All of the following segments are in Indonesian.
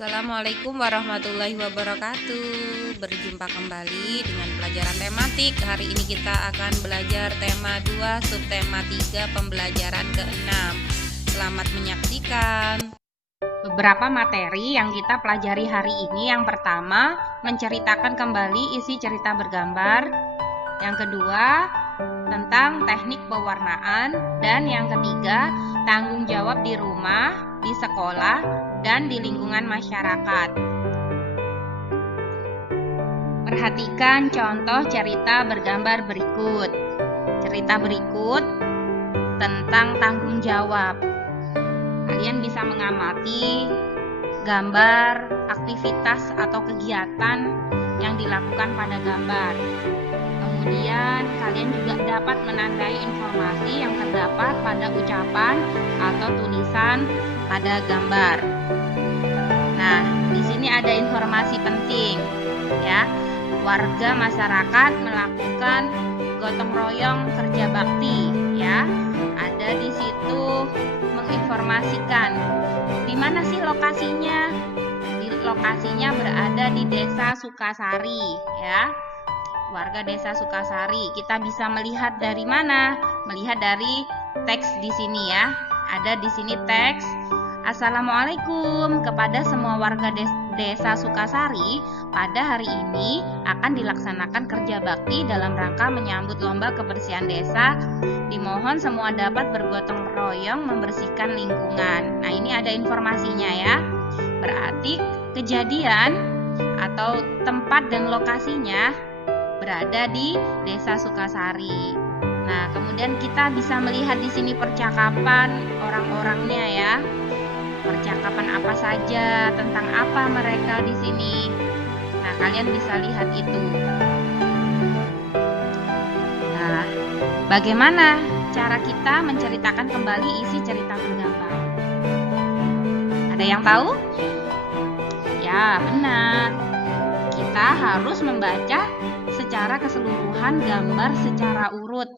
Assalamualaikum warahmatullahi wabarakatuh. Berjumpa kembali dengan pelajaran tematik. Hari ini kita akan belajar tema 2 subtema 3 pembelajaran ke-6. Selamat menyaksikan. Beberapa materi yang kita pelajari hari ini. Yang pertama, menceritakan kembali isi cerita bergambar. Yang kedua, tentang teknik pewarnaan. Dan yang ketiga, tanggung jawab di rumah, di sekolah, dan di lingkungan masyarakat. Perhatikan contoh cerita bergambar berikut. Cerita berikut tentang tanggung jawab. Kalian bisa mengamati gambar, aktivitas atau kegiatan yang dilakukan pada gambar. Kemudian kalian juga dapat menandai informasi yang terdapat pada ucapan atau tulisan pada gambar. Nah, di sini ada informasi penting ya. Warga masyarakat melakukan gotong royong kerja bakti ya. Ada di situ menginformasikan di mana sih lokasinya. Lokasinya berada di Desa Sukasari ya. Warga Desa Sukasari. Kita bisa melihat dari mana? Melihat dari teks di sini ya. Ada di sini teks, Assalamualaikum kepada semua warga Desa Sukasari. Pada hari ini akan dilaksanakan kerja bakti dalam rangka menyambut lomba kebersihan desa. Dimohon semua dapat bergotong royong membersihkan lingkungan. Nah, ini ada informasinya ya. Berarti kejadian atau tempat dan lokasinya berada di Desa Sukasari. Nah, kemudian kita bisa melihat di sini percakapan orang-orangnya ya. Percakapan apa saja, tentang apa mereka di sini. Nah, kalian bisa lihat itu. Nah, bagaimana cara kita menceritakan kembali isi cerita bergambar? Ada yang tahu? Ya, benar. Kita harus membaca secara keseluruhan gambar secara urut.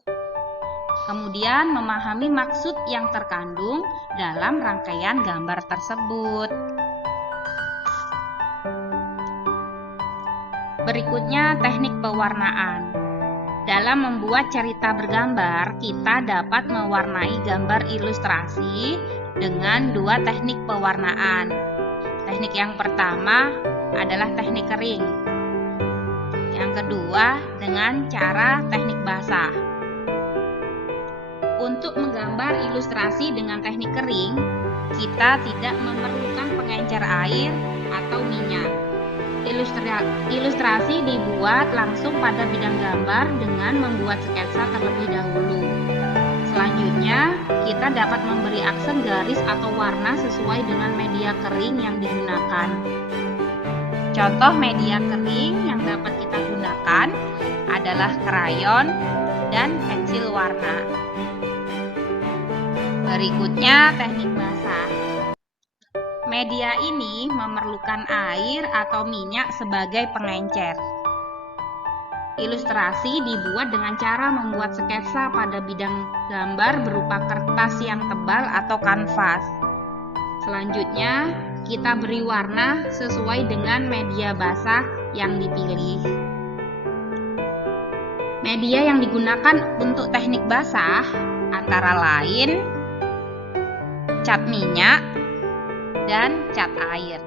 Kemudian memahami maksud yang terkandung dalam rangkaian gambar tersebut. Berikutnya teknik pewarnaan. Dalam membuat cerita bergambar, kita dapat mewarnai gambar ilustrasi dengan dua teknik pewarnaan. Teknik yang pertama adalah teknik kering. Yang kedua dengan cara teknik basah. Untuk menggambar ilustrasi dengan teknik kering, kita tidak memerlukan pengencer air atau minyak. Ilustrasi dibuat langsung pada bidang gambar dengan membuat sketsa terlebih dahulu. Selanjutnya, kita dapat memberi aksen garis atau warna sesuai dengan media kering yang digunakan. Contoh media kering yang dapat kita gunakan adalah krayon dan pensil warna. Berikutnya teknik basah. Media ini memerlukan air atau minyak sebagai pengencer. Ilustrasi dibuat dengan cara membuat sketsa pada bidang gambar berupa kertas yang tebal atau kanvas. Selanjutnya, kita beri warna sesuai dengan media basah yang dipilih. Media yang digunakan untuk teknik basah antara lain cat minyak dan cat air.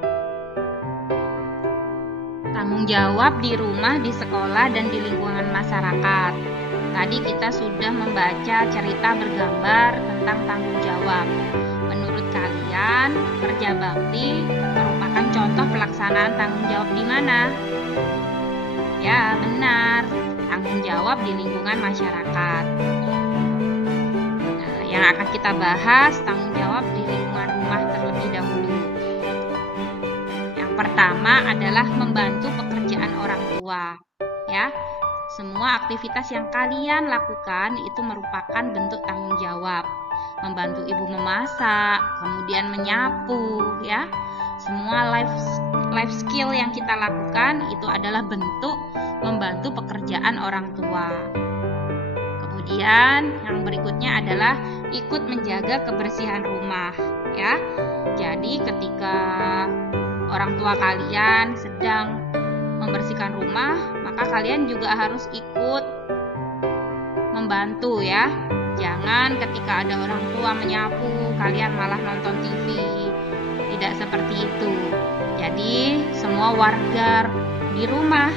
Tanggung jawab di rumah, di sekolah, dan di lingkungan masyarakat. Tadi kita sudah membaca cerita bergambar tentang tanggung jawab. Menurut kalian, kerja bakti merupakan contoh pelaksanaan tanggung jawab di mana? Ya, benar. Tanggung jawab di lingkungan masyarakat. Nah, yang akan kita bahas tanggung jawab di lingkungan rumah terlebih dahulu. Yang pertama adalah membantu pekerjaan orang tua. Ya, semua aktivitas yang kalian lakukan itu merupakan bentuk tanggung jawab. Membantu ibu memasak, kemudian menyapu, ya. Semua life skill yang kita lakukan itu adalah bentuk membantu pekerjaan orang tua. Kemudian yang berikutnya adalah ikut menjaga kebersihan rumah, ya. Jadi ketika orang tua kalian sedang membersihkan rumah, maka kalian juga harus ikut membantu ya. Jangan ketika ada orang tua menyapu, kalian malah nonton TV. Tidak seperti itu. Jadi, semua warga di rumah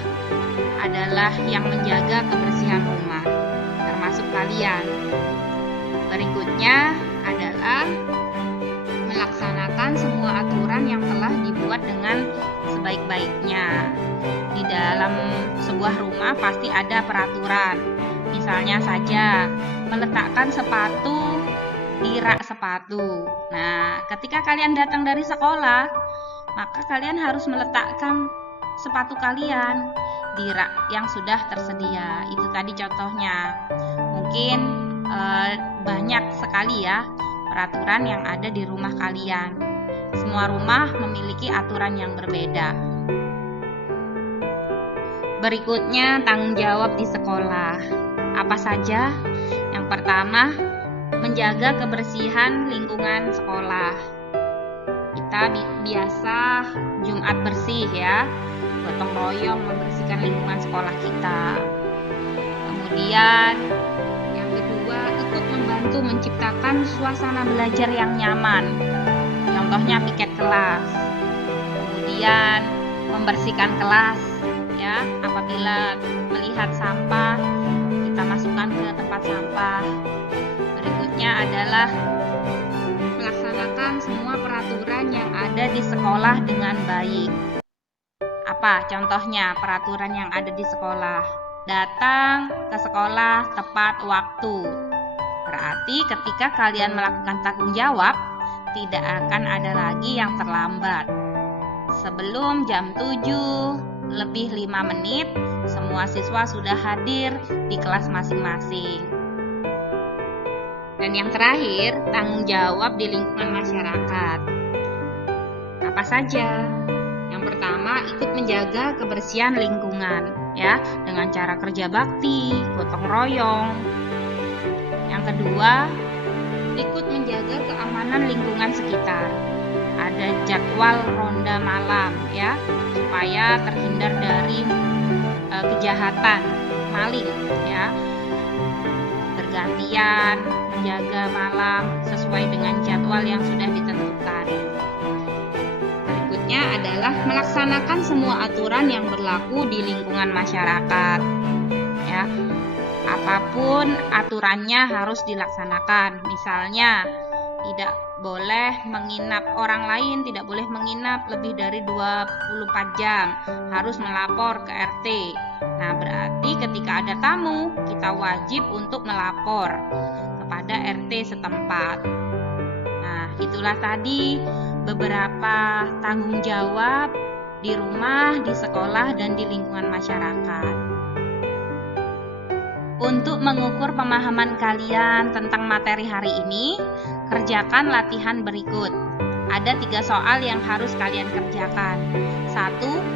adalah yang menjaga kebersihan rumah, termasuk kalian. Berikutnya adalah melaksanakan semua aturan yang telah dibuat dengan sebaik-baiknya. Di dalam sebuah rumah pasti ada peraturan. Misalnya saja, meletakkan sepatu di rak sepatu. Nah, ketika kalian datang dari sekolah, maka kalian harus meletakkan sepatu kalian di rak yang sudah tersedia. Itu tadi contohnya. Mungkin banyak sekali ya peraturan yang ada di rumah kalian. Semua rumah memiliki aturan yang berbeda. Berikutnya, tanggung jawab di sekolah. Apa saja? Yang pertama, menjaga kebersihan lingkungan sekolah. Kita biasa Jumat bersih ya, gotong royong membersihkan lingkungan sekolah kita. Kemudian yang kedua, ikut membantu menciptakan suasana belajar yang nyaman. Contohnya piket kelas. Kemudian membersihkan kelas ya, apabila melihat sampah kita masukkan ke tempat sampah. Berikutnya adalah melaksanakan semua peraturan yang ada di sekolah dengan baik. Apa contohnya peraturan yang ada di sekolah? Datang ke sekolah tepat waktu. Berarti ketika kalian melakukan tanggung jawab, tidak akan ada lagi yang terlambat. Sebelum jam 7 lebih 5 menit, semua siswa sudah hadir di kelas masing-masing. Dan yang terakhir, tanggung jawab di lingkungan masyarakat. Apa saja? Yang pertama, ikut menjaga kebersihan lingkungan ya, dengan cara kerja bakti, gotong royong. Yang kedua, ikut menjaga keamanan lingkungan sekitar. Ada jadwal ronda malam ya, supaya terhindar dari kejahatan maling ya. Bergantian menjaga malam sesuai dengan jadwal yang sudah ditentukan. Berikutnya adalah melaksanakan semua aturan yang berlaku di lingkungan masyarakat ya. Apapun aturannya harus dilaksanakan. Misalnya tidak boleh menginap orang lain, tidak boleh menginap lebih dari 24 jam, harus melapor ke RT. Nah, berarti ketika ada tamu, kita wajib untuk melapor kepada RT setempat. Nah, itulah tadi beberapa tanggung jawab di rumah, di sekolah, dan di lingkungan masyarakat. Untuk mengukur pemahaman kalian tentang materi hari ini, kerjakan latihan berikut. Ada 3 soal yang harus kalian kerjakan. 1.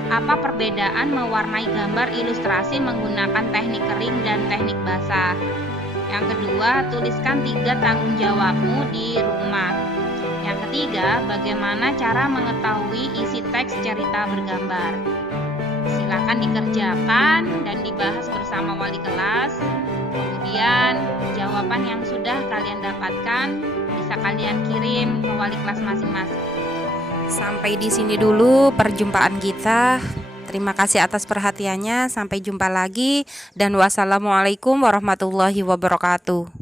Apa perbedaan mewarnai gambar ilustrasi menggunakan teknik kering dan teknik basah? Yang kedua, tuliskan 3 tanggung jawabmu di rumah. Yang ketiga, bagaimana cara mengetahui isi teks cerita bergambar? Silakan dikerjakan dan dibahas bersama wali kelas. Kemudian jawaban yang sudah kalian dapatkan bisa kalian kirim ke wali kelas masing-masing. Sampai di sini dulu perjumpaan kita. Terima kasih atas perhatiannya. Sampai jumpa lagi dan wassalamualaikum warahmatullahi wabarakatuh.